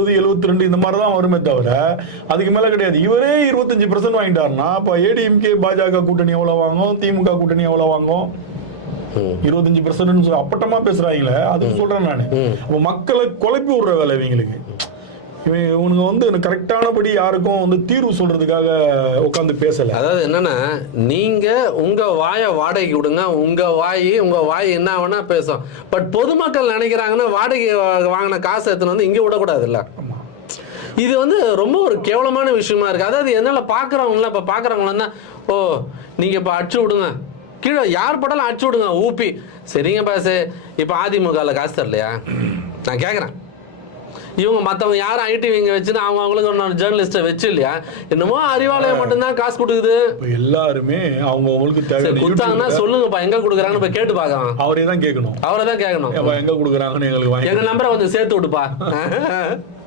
எழுபது எழுபத்தி ரெண்டு இந்த மாதிரி தான் வருமே தவிர அதுக்கு மேல கிடையாது. இவரே இருபத்தஞ்சு பர்சன்ட் வாங்கிட்டாருன்னா அப்ப ஏடிஎம்கே பாஜக கூட்டணி எவ்வளவு வாங்கும்? திமுக கூட்டணி எவ்வளவு வாங்கும். இருபத்தஞ்சு பர்சன்ட் அப்பட்டமா பேசுறாங்களே அதுக்கு சொல்றேன் நானு. மக்களை குழப்பி விடுற வேலை இவங்களுக்கு. இவன் இவனுங்க வந்து கரெக்டானபடி யாருக்கும் வந்து தீர்வு சொல்றதுக்காக உட்காந்து பேசல. அதாவது என்னன்னா நீங்க உங்க வாயை வாடகைக்கு விடுங்க உங்க வாய் உங்க வாய் என்ன வேணா பேசும். பட் பொதுமக்கள் நினைக்கிறாங்கன்னா வாடகை வாங்கின காசை எடுத்துன்னு வந்து இங்க விடக்கூடாதுல்ல? இது வந்து ரொம்ப ஒரு கேவலமான விஷயமா இருக்கு. அதாவது என்னால பாக்குறவங்கள இப்ப பாக்குறவங்கள தான் ஓ நீங்க இப்ப அடிச்சு விடுங்க. கீழே யார் பட்டாலும் அடிச்சு விடுங்க ஊப்பி. சரிங்க பாசு. இப்ப அதிமுகல காசு தரலையா? நான் கேக்குறேன். இவங்க மத்தவங்க யாரும் ஐடி இங்க வச்சுன்னு அவங்க அவங்களுக்கு ஒரு ஜேர்னலிஸ்ட்டை வச்சு இல்லையா என்னமோ அறிவாலயம் மட்டும்தான் காசு கொடுக்குது. எல்லாருமே அவங்க அவங்களுக்கு தேவை குடுத்தாங்கன்னா சொல்லுங்கப்பா எங்க கொடுக்குறாங்கன்னு போய் கேட்டு பார்க்கலாம். அவரே தான் கேட்கணும். அவரை தான் கேட்கணும். எங்க கொடுக்குறாங்கன்னு எங்களுக்கு எங்க நம்பரை கொஞ்சம் சேர்த்து விட்டுப்பா